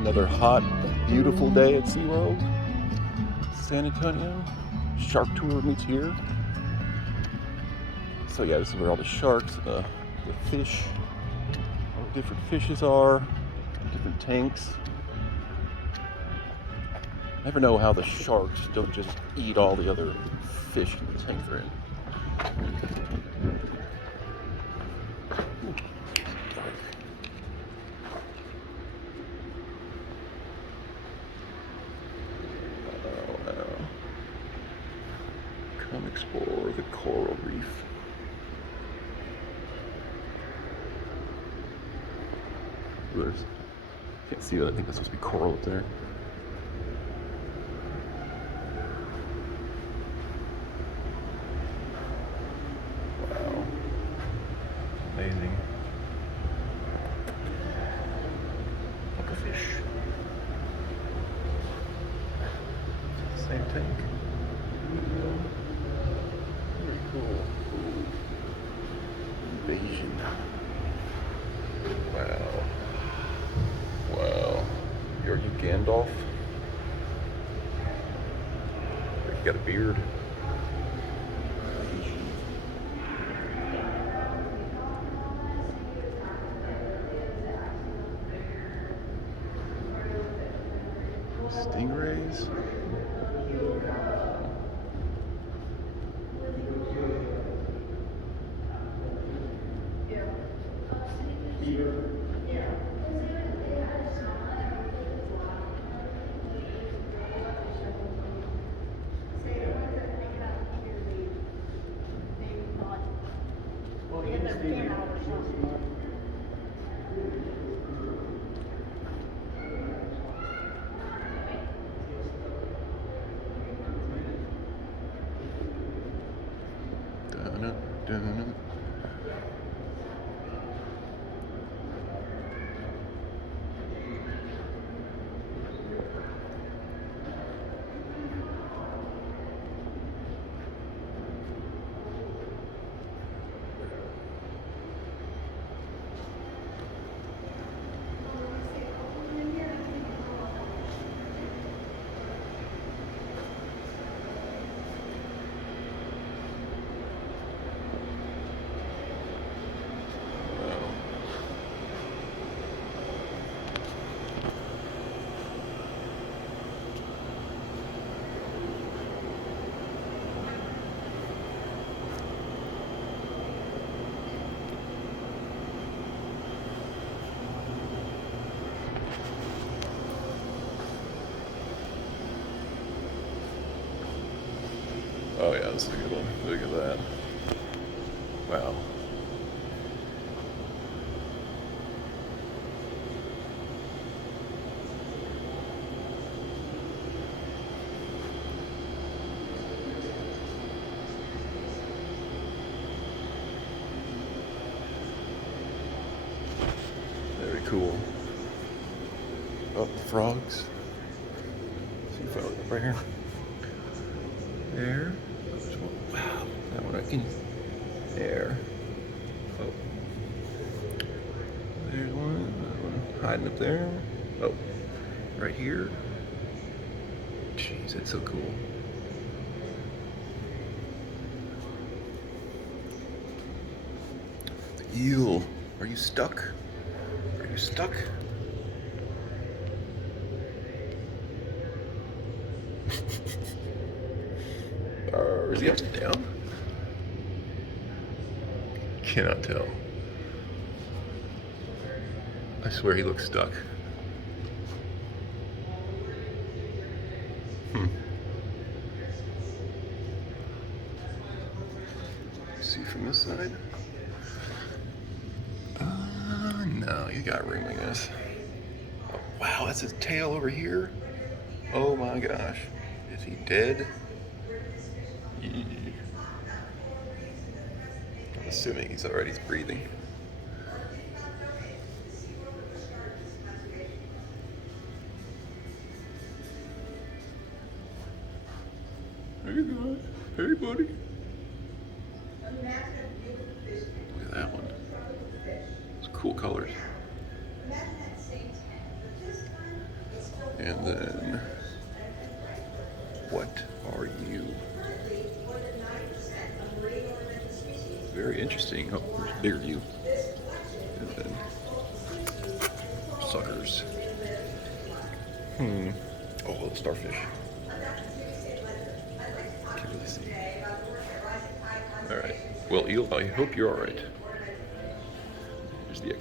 Another hot, beautiful day at SeaWorld, San Antonio. Shark tour meets here. So yeah, this is where all the sharks, the fish, all the different fishes are, different tanks. I never know how the sharks don't just eat all the other fish in the tank they're in. Dark. Oh. Come explore the coral reef. There's, can't see it. I think that's supposed to be coral up there. Wow. Amazing. Like a fish. Same tank. Very cool. Invasion. Wow. Wow. Are you Gandalf? You got a beard. Stingrays? Dun, dun. Oh yeah, this is a good one. Look at that. Wow. Very cool. Oh, the frogs. See if I look up right here. There. Wow. That one I can. There. Oh. There's one. That one hiding up there. Oh. Right here. Jeez, that's so cool. The eel. Are you stuck? Are you stuck? Is he upside down? Cannot tell. I swear he looks stuck. See from this side? No, you got room, I guess. Oh, wow, that's his tail over here? Oh my gosh. Is he dead? I'm assuming he's breathing. Hey guys. Hey buddy. Look at that one. It's cool colors. And then, what are you? Very interesting. Oh, there's a bigger you. And then, suckers. Oh, a little starfish. Can't really see. All right. Well, Eel, I hope you're all right.